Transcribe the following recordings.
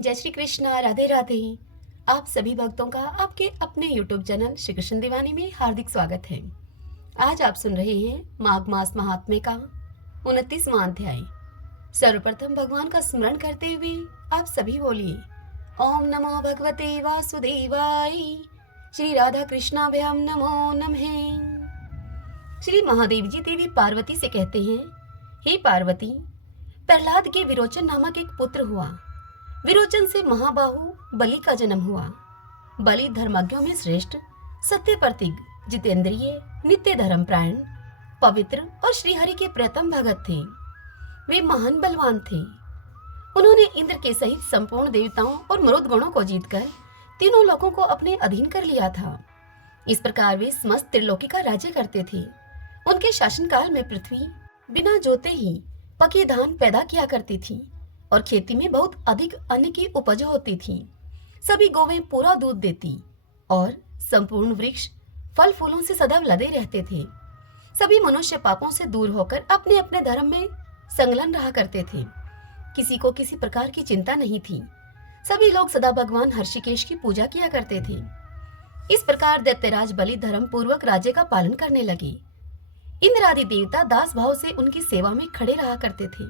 जय श्री कृष्णा, राधे राधे। आप सभी भक्तों का आपके अपने YouTube चैनल श्री कृष्ण दीवानी में हार्दिक स्वागत है। आज आप सुन रहे हैं माघ मास महात्म्य का 29वां अध्याय। सर्वप्रथम भगवान का स्मरण करते हुए आप सभी बोलिए ओम नमो भगवते वासुदेवाय। श्री राधा कृष्णाभ्याम नमो नमः। श्री महादेव जी देवी पार्वती से कहते हैं, हे पार्वती, प्रहलाद के विरोचन नामक एक पुत्र हुआ। विरोचन से महाबाहु बलि का जन्म हुआ। बलि धर्मज्ञों में श्रेष्ठ, सत्य प्रतिज्ञ, जितेंद्रिय, नित्य धर्मपरायण, पवित्र और श्रीहरि के प्रियतम भगत थे। वे महान बलवान थे। उन्होंने इंद्र के सहित संपूर्ण देवताओं और मरुद गणों को जीतकर तीनों लोकों को अपने अधीन कर लिया था। इस प्रकार वे समस्त त्रिलोकी का राज्य करते थे। उनके शासनकाल में पृथ्वी बिना जोते ही पके धान पैदा किया करती थी और खेती में बहुत अधिक अन्न की उपज होती थी। सभी गौवें पूरा दूध देती और संपूर्ण वृक्ष फल फूलों से सदैव लदे रहते थे। सभी मनुष्य पापों से दूर होकर अपने अपने धर्म में संलग्न रहा करते थे। किसी को किसी प्रकार की चिंता नहीं थी। सभी लोग सदा भगवान हर्षिकेश की पूजा किया करते थे। इस प्रकार दैत्यराज बलि धर्म पूर्वक राज्य का पालन करने लगे। इंद्र आदि देवता दास भाव से उनकी सेवा में खड़े रहा करते थे।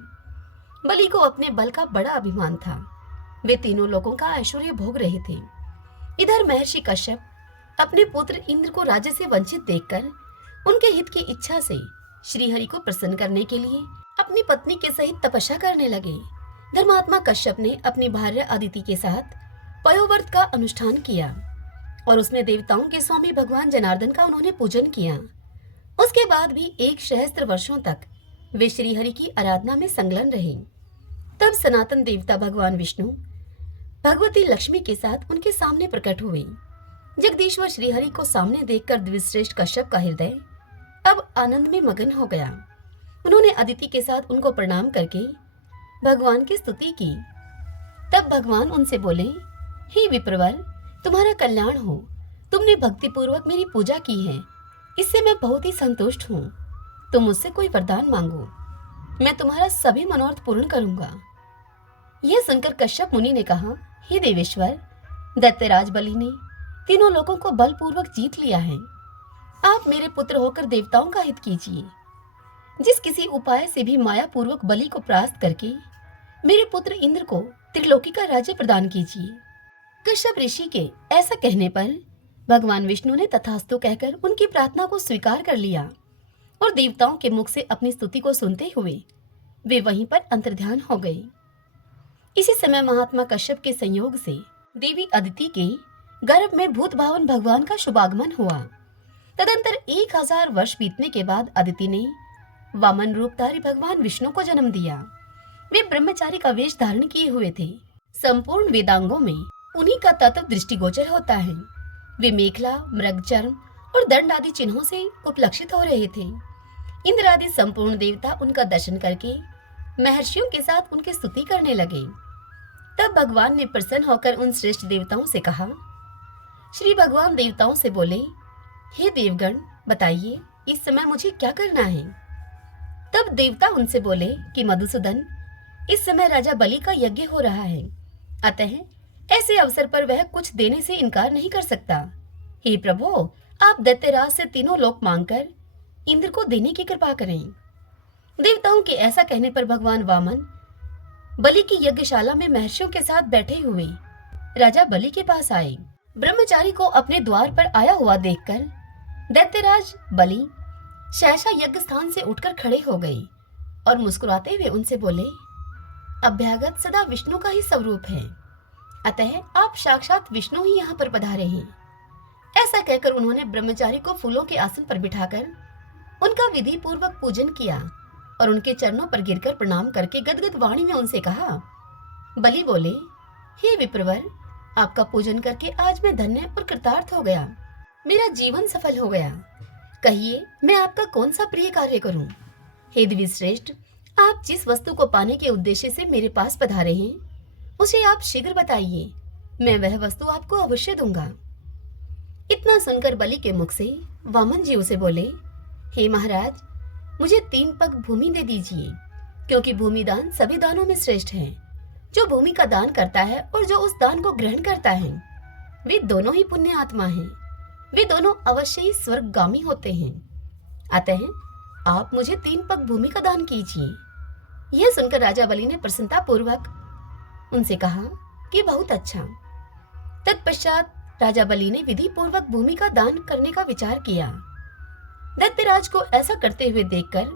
बलि को अपने बल का बड़ा अभिमान था। वे तीनों लोगों का ऐश्वर्य भोग रहे थे। इधर महर्षि कश्यप अपने पुत्र इंद्र को राज्य से वंचित देखकर उनके हित की इच्छा से श्रीहरि को प्रसन्न करने के लिए अपनी पत्नी के सहित तपस्या करने लगे। धर्मात्मा कश्यप ने अपनी भार्या अदिति के साथ पयोव्रत का अनुष्ठान किया और उसमें देवताओं के स्वामी भगवान जनार्दन का उन्होंने पूजन किया। उसके बाद भी 1 सहस्त्र वर्षों तक वे श्रीहरि की आराधना में संलग्न रहे। तब सनातन देवता भगवान विष्णु भगवती लक्ष्मी के साथ उनके सामने प्रकट हुए। जगदीश्वर श्रीहरि को सामने देखकर द्विश्रेष्ठ कश्यप का हृदय अब आनंद में मगन हो गया। उन्होंने अदिति के साथ उनको प्रणाम करके भगवान की स्तुति की। तब भगवान उनसे बोले, हे विप्रवर, तुम्हारा कल्याण हो। तुमने भक्ति पूर्वक मेरी पूजा की है, इससे मैं बहुत ही संतुष्ट हूँ। तुम मुझसे कोई वरदान मांगो, मैं तुम्हारा सभी मनोरथ पूर्ण करूंगा। यह सुनकर कश्यप मुनि ने कहा, हे देवेश्वर, दैत्यराज बलि ने तीनों लोगों को बलपूर्वक जीत लिया है। आप मेरे पुत्र होकर देवताओं का हित कीजिए। जिस किसी उपाय से भी माया पूर्वक बलि को परास्त करके मेरे पुत्र इंद्र को त्रिलोकी का राज्य प्रदान कीजिए। कश्यप ऋषि के ऐसा कहने पर भगवान विष्णु ने तथास्तु कहकर उनकी प्रार्थना को स्वीकार कर लिया और देवताओं के मुख से अपनी स्तुति को सुनते हुए वे वहीं पर अंतर्ध्यान हो गए। इसी समय महात्मा कश्यप के संयोग से देवी अदिति के गर्भ में भूत भावन भगवान का शुभागमन हुआ। तदंतर 1000 वर्ष बीतने के बाद अदिति ने वामन रूपधारी भगवान विष्णु को जन्म दिया। वे ब्रह्मचारी का वेश धारण किए हुए थे। संपूर्ण वेदांगों में उन्हीं का तत्व दृष्टिगोचर होता है। वे मेखला, मृगचर्म और दंड आदि चिन्हों से उपलक्षित हो रहे थे। इंद्र आदि संपूर्ण देवता उनका दर्शन करके महर्षियों के साथ उनकी स्तुति करने लगे। तब भगवान ने प्रसन्न होकर उन श्रेष्ठ देवताओं से कहा। श्री भगवान देवताओं से बोले, हे देवगण, बताइए इस समय मुझे क्या करना है। तब देवता उनसे बोले कि मधुसूदन, इस समय राजा बलि का यज्ञ हो रहा है, अतः ऐसे अवसर पर वह कुछ देने से इनकार नहीं कर सकता। हे प्रभु, आप दैत्यराज से तीनों लोक मांगकर इंद्र को देने की कृपा करें। देवताओं के ऐसा कहने पर भगवान वामन बलि की यज्ञशाला में महर्षियों के साथ बैठे हुए राजा बलि के पास आए। ब्रह्मचारी को अपने द्वार पर आया हुआ देखकर दैत्यराज बलि सहसा यज्ञ स्थान से उठकर खड़े हो गए और मुस्कुराते हुए उनसे बोले, अभ्यागत सदा विष्णु का ही स्वरूप है, अतः आप साक्षात विष्णु ही यहाँ पर पधारे हैं। ऐसा कहकर उन्होंने ब्रह्मचारी को फूलों के आसन पर बिठाकर उनका विधि पूर्वक पूजन किया और उनके चरणों पर गिरकर प्रणाम करके गदगद वाणी में उनसे कहा। बलि बोले, हे विप्रवर, आपका पूजन करके आज मैं धन्य और कृतार्थ हो गया। मेरा जीवन सफल हो गया। कहिए, मैं आपका कौन सा प्रिय कार्य करूं। हे द्विश्रेष्ठ, आप जिस वस्तु को पाने के उद्देश्य से मेरे पास पधारे हैं, उसे आप शीघ्र बताइए, मैं वह वस्तु आपको अवश्य दूंगा। इतना सुनकर बलि के मुख से वामन जी उसे बोले, हे महाराज, मुझे 3 पग भूमि दे दीजिए, क्योंकि भूमि दान सभी दानों में श्रेष्ठ है जो भूमि का दान करता है और जो उस दान को ग्रहण करता है, वे दोनों ही पुण्य आत्मा हैं। वे दोनों अवश्य ही स्वर्गगामी होते हैं। अतः आप मुझे 3 पग भूमि का दान कीजिए। यह सुनकर राजा बलि ने प्रसन्नता पूर्वक उनसे कहा कि बहुत अच्छा। तत्पश्चात राजा बलि ने विधि पूर्वक भूमि का दान करने का विचार किया। दैत्यराज को ऐसा करते हुए देखकर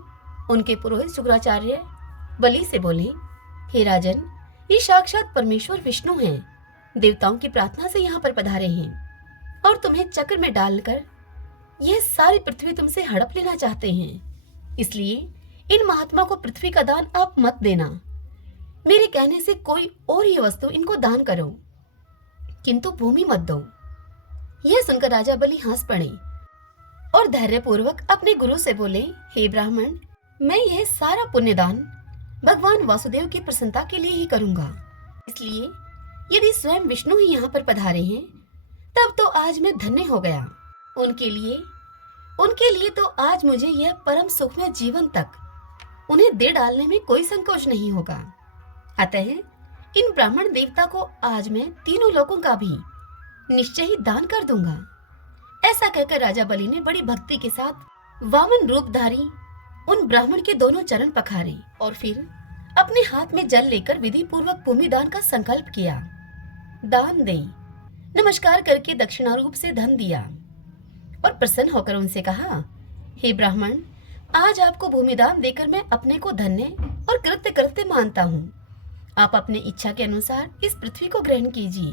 उनके पुरोहित शुक्राचार्य बलि से बोले, हे राजन, ये साक्षात परमेश्वर विष्णु हैं। देवताओं की प्रार्थना से यहाँ पर पधारे हैं और तुम्हें चक्र में डालकर यह सारी पृथ्वी तुमसे हड़प लेना चाहते हैं। इसलिए इन महात्मा को पृथ्वी का दान आप मत देना। मेरे कहने से कोई और ही वस्तु इनको दान करो, किंतु भूमि मत दो। यह सुनकर राजा बलि हंस पड़े और धैर्यपूर्वक अपने गुरु से बोले, हे ब्राह्मण, मैं यह सारा पुण्यदान भगवान वासुदेव की प्रसन्नता के लिए ही करूंगा। इसलिए यदि स्वयं विष्णु ही यहाँ पर पधारे हैं, तब तो आज मैं धन्य हो गया। उनके लिए तो आज मुझे यह परम सुखमय जीवन तक उन्हें दे डालने में कोई संकोच नहीं होगा। अतः इन ब्राह्मण देवता को आज मैं तीनों लोकों का भी निश्चय ही दान कर दूंगा। ऐसा कहकर राजा बलि ने बड़ी भक्ति के साथ वामन रूपधारी उन ब्राह्मण के दोनों चरण पखारे और फिर अपने हाथ में जल लेकर विधि पूर्वक भूमि दान का संकल्प किया। दान दे, नमस्कार करके दक्षिणा रूप से धन दिया और प्रसन्न होकर उनसे कहा, हे ब्राह्मण, आज आपको भूमि दान देकर मैं अपने को धन्य और कृत्य कृत्य मानता हूँ। आप अपने इच्छा के अनुसार इस पृथ्वी को ग्रहण कीजिए।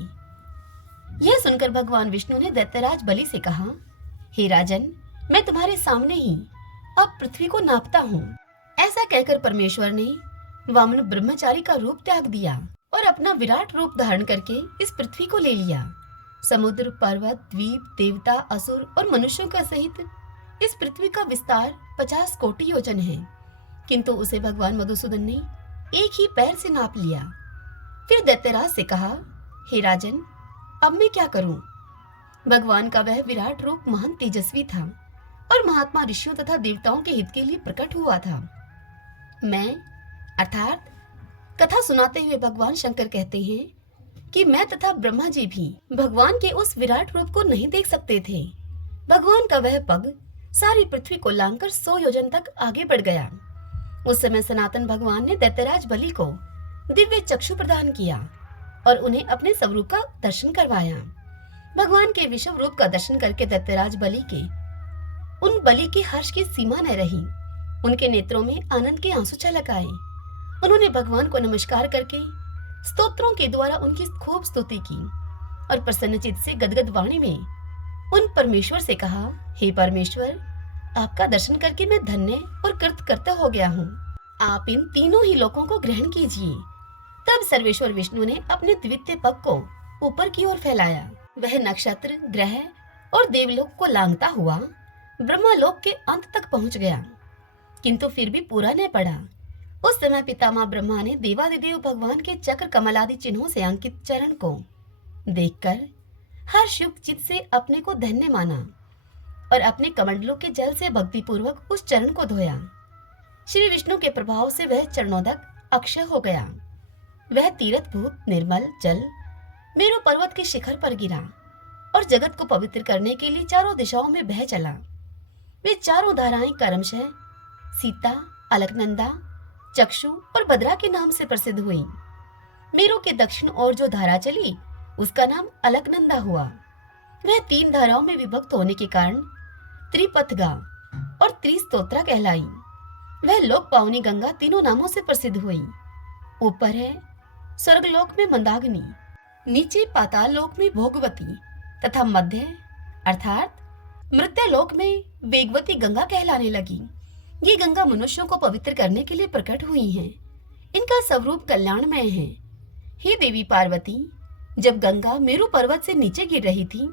यह सुनकर भगवान विष्णु ने दैत्यराज बलि से कहा, हे राजन, मैं तुम्हारे सामने ही अब पृथ्वी को नापता हूँ। ऐसा कहकर परमेश्वर ने वामन ब्रह्मचारी का रूप त्याग दिया और अपना विराट रूप धारण करके इस पृथ्वी को ले लिया। समुद्र, पर्वत, द्वीप, देवता, असुर और मनुष्यों का सहित इस पृथ्वी का विस्तार 50 कोटि योजन है, किंतु उसे भगवान मधुसूदन ने एक ही पैर से नाप लिया। फिर दैत्यराज से कहा, हे राजन, अब मैं क्या करूं? भगवान का वह विराट रूप महान तेजस्वी था और महात्मा ऋषियों तथा देवताओं के हित के लिए प्रकट हुआ था। मैं अर्थात कथा सुनाते हुए भगवान शंकर कहते हैं कि मैं तथा ब्रह्मा जी भी भगवान के उस विराट रूप को नहीं देख सकते थे। भगवान का वह पग सारी पृथ्वी को लांघकर 100 योजन तक आगे बढ़ गया। उस समय सनातन भगवान ने दैत्यराज बलि को दिव्य चक्षु प्रदान किया और उन्हें अपने स्वरूप का दर्शन करवाया। भगवान के विश्व रूप का दर्शन करके दैत्यराज बलि के हर्ष की सीमा न रही। उनके नेत्रों में आनंद के आंसू छलक आए। उन्होंने भगवान को नमस्कार करके स्तोत्रों के द्वारा उनकी खूब स्तुति की और प्रसन्नचित से गदगद वाणी में उन परमेश्वर से कहा, हे परमेश्वर, आपका दर्शन करके मैं धन्य और कृतकृत्य हो गया हूँ। आप इन तीनों ही लोकों को ग्रहण कीजिए। तब सर्वेश्वर विष्णु ने अपने द्वितीय पग को ऊपर की ओर फैलाया। वह नक्षत्र, ग्रह और देवलोक को लांघता हुआ ब्रह्मलोक के अंत तक पहुंच गया, किंतु फिर भी पूरा न पड़ा। उस समय पितामह ब्रह्मा ने देवादिदेव भगवान के चक्र कमल आदि चिन्हों से अंकित चरण को देखकर हर्षयुक्त चित्त से अपने को धन्य माना और अपने कमंडलों के जल से भक्ति पूर्वक उस चरण को धोया। श्री विष्णु के प्रभाव से वह चरणोदक अक्षय हो गया। वह तीर्थभूत निर्मल जल मेरु पर्वत के शिखर पर गिरा और जगत को पवित्र करने के लिए चारों दिशाओं में बह चला। वे चारों धाराएं क्रमशः सीता, अलकनंदा, चक्षु और भद्रा के नाम से प्रसिद्ध हुई। मेरु के दक्षिण ओर जो धारा चली उसका नाम अलकनंदा हुआ। वह 3 धाराओं में विभक्त होने के कारण त्रिपथगा और त्रिस्तोत्रा कहलाई। वह लोक पावनी गंगा तीनों नामों से प्रसिद्ध हुई। ऊपर है स्वर्गलोक में मंदाकिनी, नीचे पाताल लोक में भोगवती तथा मध्य अर्थात मृत्युलोक में वेगवती गंगा कहलाने लगी। ये गंगा मनुष्यों को पवित्र करने के लिए प्रकट हुई हैं। इनका स्वरूप कल्याणमय है। हे देवी पार्वती, जब गंगा मेरु पर्वत से नीचे गिर रही थी,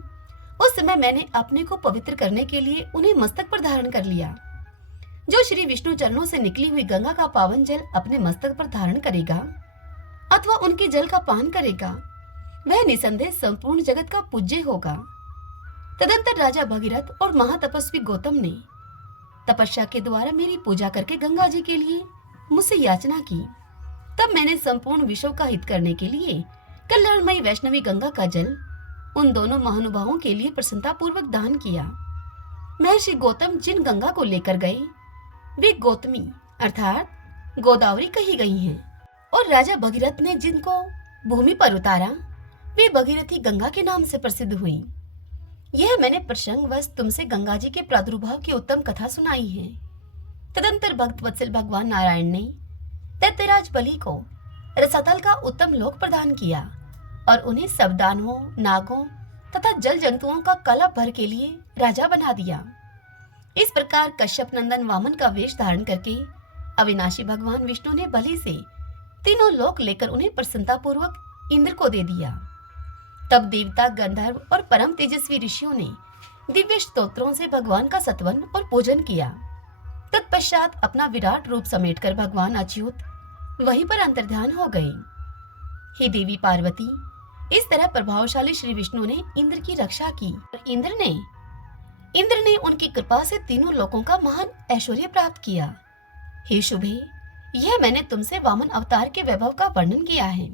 उस समय मैंने अपने को पवित्र करने के लिए उन्हें मस्तक पर धारण कर लिया। जो श्री विष्णु चरणों से निकली हुई गंगा का पावन जल अपने मस्तक पर धारण करेगा अथवा उनके जल का पान करेगा, वह निसंदेह संपूर्ण जगत का पूज्य होगा। तदंतर राजा भगीरथ और महातपस्वी गौतम ने तपस्या के द्वारा मेरी पूजा करके गंगा जी के लिए मुझसे याचना की तब मैंने संपूर्ण विश्व का हित करने के लिए कल्याणमयी वैष्णवी गंगा का जल उन दोनों महानुभावों के लिए प्रसन्नता पूर्वक दान किया। महर्षि गौतम जिन गंगा को लेकर गए वे गौतमी अर्थात गोदावरी कही गई हैं, और राजा भगीरथ ने जिनको भूमि पर उतारा वे भगीरथी गंगा के नाम से प्रसिद्ध हुई। यह मैंने प्रसंगवश तुमसे गंगा जी के प्रादुर्भाव की उत्तम कथा सुनाई है। तदंतर भक्त वत्सल भगवान नारायण ने दैत्यराज बलि को रसातल का उत्तम लोक प्रदान किया और उन्हें सब दानवों, नागों तथा जल जंतुओं का कलप भर के लिए राजा बना दिया। इस प्रकार कश्यप नंदन वामन का वेश धारण करके अविनाशी भगवान विष्णु ने बलि से तीनों लोक लेकर उन्हें प्रसन्नता पूर्वक इंद्र को दे दिया। तब देवता, गंधर्व और परम तेजस्वी ऋषियों ने दिव्य स्तोत्रों से भगवान का सत्वन और पूजन किया। तत्पश्चात अपना विराट रूप समेटकर भगवान अच्युत वहीं पर अंतर्ध्यान हो गए। हे देवी पार्वती, इस तरह प्रभावशाली श्री विष्णु ने इंद्र की रक्षा की। इंद्र ने उनकी कृपा से तीनों लोकों का महान ऐश्वर्य प्राप्त किया। हे शुभे, यह मैंने तुमसे वामन अवतार के वैभव का वर्णन किया है।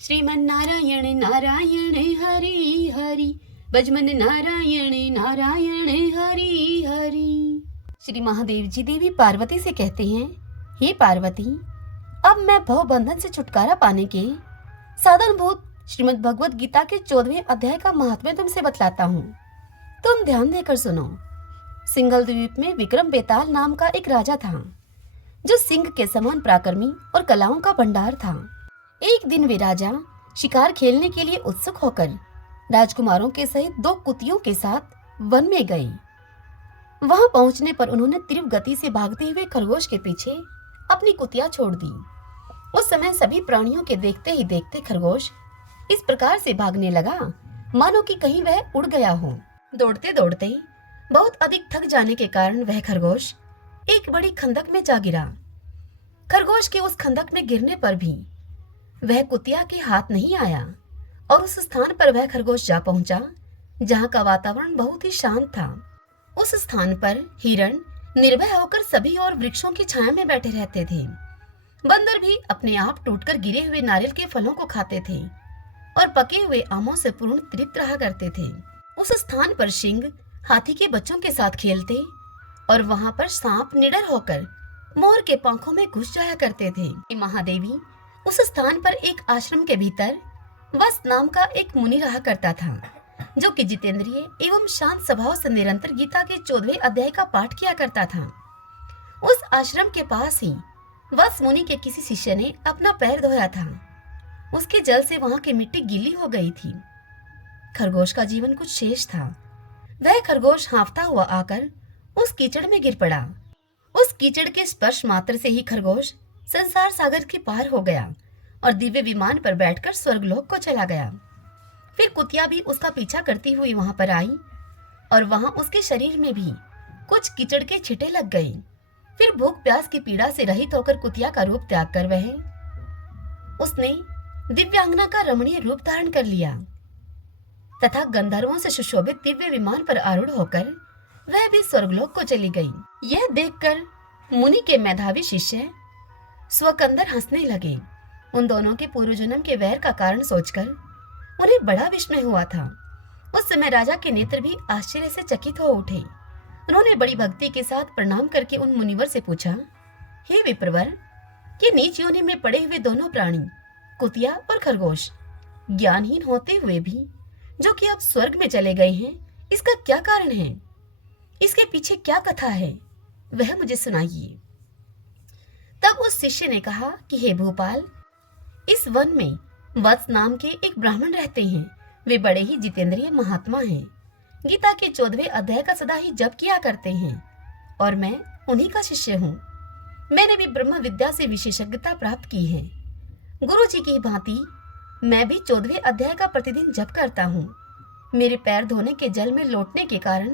श्रीमन नारायण नारायण हरि हरि, भजमन नारायण नारायण हरि हरि। श्री महादेव जी देवी पार्वती से कहते हैं, हे पार्वती, अब मैं भव बंधन से छुटकारा पाने के साधनभूत श्रीमद् भगवत गीता के 14वें अध्याय का महात्म्य तुमसे बतलाता हूँ। तुम ध्यान देकर सुनो। सिंघल द्वीप में विक्रम बेताल नाम का एक राजा था, जो सिंह के समान पराक्रमी और कलाओं का भंडार था। एक दिन वे राजा शिकार खेलने के लिए उत्सुक होकर राजकुमारों के सहित 2 कुतियों के साथ वन में गए। वहां पहुंचने पर उन्होंने तीव्र गति से भागते हुए खरगोश के पीछे अपनी कुतिया छोड़ दी। उस समय सभी प्राणियों के देखते ही देखते खरगोश इस प्रकार से भागने लगा मानो कि कहीं वह उड़ गया हो। दौड़ते दौड़ते बहुत अधिक थक जाने के कारण वह खरगोश एक बड़ी खंदक में जा गिरा। खरगोश के उस खंदक में गिरने पर भी वह कुतिया के हाथ नहीं आया और उस स्थान पर वह खरगोश जा पहुंचा जहां का वातावरण बहुत ही शांत था। उस स्थान पर हिरण निर्भय होकर सभी और वृक्षों की छाया में बैठे रहते थे। बंदर भी अपने आप टूटकर गिरे हुए नारियल के फलों को खाते थे और पके हुए आमों से पूर्ण तृप्त रहा करते थे। उस स्थान पर सिंह हाथी के बच्चों के साथ खेलते और वहां पर सांप निडर होकर मोर के पंखों में घुस जाया करते थे। महादेवी, उस स्थान पर एक आश्रम के भीतर वस्त नाम का एक मुनि रहा करता था, जो कि जितेंद्रिय एवं शांत स्वभाव से निरंतर गीता के 14वें अध्याय का पाठ किया करता था। उस आश्रम के पास ही वस्त मुनि के किसी शिष्य ने अपना पैर धोया था। उसके जल से वहां की मिट्टी गीली हो गई थी। खरगोश का जीवन कुछ शेष था। वह खरगोश हाँफता हुआ आकर उस कीचड़ में गिर पड़ा। उस कीचड़ के स्पर्श मात्र से ही खरगोश संसार सागर के पार हो गया और दिव्य विमान पर बैठकर स्वर्गलोक को चला गया। फिर कुतिया भी उसका पीछा करती हुई वहां पर आई और वहां उसके शरीर में भी कुछ कीचड़ के छिटे लग गए। फिर भूख प्यास की पीड़ा से रहित होकर कुतिया का रूप त्याग कर उसने दिव्यांगना का रमणीय रूप धारण कर लिया तथा गंधर्वों से सुशोभित दिव्य विमान पर आरूढ़ होकर वह भी स्वर्गलोक को चली गई। यह देखकर मुनि के मेधावी शिष्य स्वकंदर हंसने लगे। उन दोनों के पूर्व जन्म के वैर का कारण सोचकर उन्हें बड़ा विस्मय हुआ था। उस समय राजा के नेत्र भी आश्चर्य से चकित हो उठे। उन्होंने बड़ी भक्ति के साथ प्रणाम करके उन मुनिवर से पूछा, हे विप्रवर, ये नीच योनि में पड़े हुए दोनों प्राणी कुतिया और खरगोश ज्ञानहीन होते हुए भी जो कि अब स्वर्ग में चले गए हैं, इसका क्या कारण है? इसके पीछे क्या कथा है, वह मुझे सुनाइए। तब उस शिष्य ने कहा कि हे भोपाल, इस वन में वत्स नाम के एक ब्राह्मण रहते हैं। वे बड़े ही जितेंद्रिय महात्मा हैं। गीता के 14वें अध्याय का सदा ही जप किया करते हैं और मैं उन्हीं का शिष्य हूँ। मैंने भी ब्रह्म विद्या से विशेषज्ञता प्राप्त की है। गुरु जी की भांति मैं भी 14वें अध्याय का प्रतिदिन जप करता हूँ। मेरे पैर धोने के जल में लौटने के कारण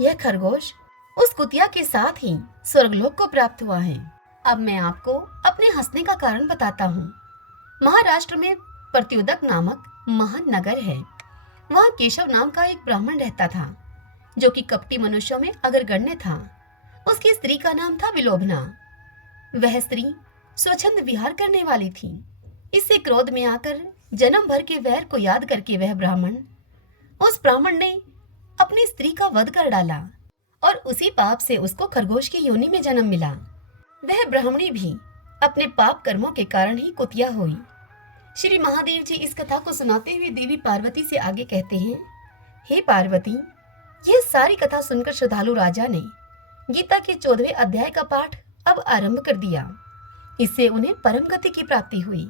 यह खरगोश उस कुतिया के साथ ही स्वर्गलोक को प्राप्त हुआ है। अब मैं आपको अपने हंसने का कारण बताता हूँ। महाराष्ट्र में प्रत्युदक नामक महान नगर है। वहाँ केशव नाम का एक ब्राह्मण रहता था, जो कि कपटी मनुष्यों में अग्रगण्य था। उसकी स्त्री का नाम था विलोभना। वह स्त्री स्वच्छंद विहार करने वाली थी। इससे क्रोध में आकर जन्म भर के वैर को याद करके उस ब्राह्मण ने अपनी स्त्री का वध कर डाला और उसी पाप से उसको खरगोश की योनि में जन्म मिला। वह ब्राह्मणी भी अपने पाप कर्मों के कारण ही कुतिया हुई। श्री महादेव जी इस कथा को सुनाते हुए देवी पार्वती से आगे कहते हैं, हे पार्वती, यह सारी कथा सुनकर श्रद्धालु राजा ने गीता के 14वें अध्याय का पाठ अब आरंभ कर दिया। इससे उन्हें परम गति की प्राप्ति हुई।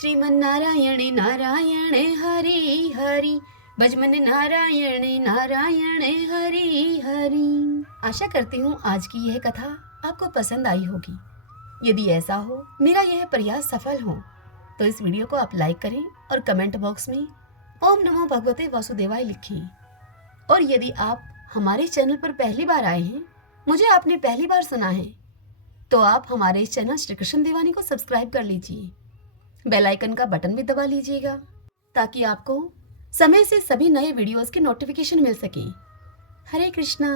श्रीमन्नारायण नारायण हरि हरि, भजमन नारायण नारायण हरि हरि। आशा करती हूँ आज की यह कथा आपको पसंद आई होगी। यदि ऐसा हो, मेरा यह प्रयास सफल हो, तो इस वीडियो को आप लाइक करें और कमेंट बॉक्स में ओम नमो भगवते वासुदेवाय लिखें। और यदि आप हमारे चैनल पर पहली बार आए हैं, मुझे आपने पहली बार सुना है, तो आप हमारे इस चैनल श्री कृष्ण दीवानी को सब्सक्राइब कर लीजिए। बेल आइकन का बटन भी दबा लीजिएगा ताकि आपको समय से सभी नए वीडियोस के नोटिफिकेशन मिल सके। हरे कृष्णा।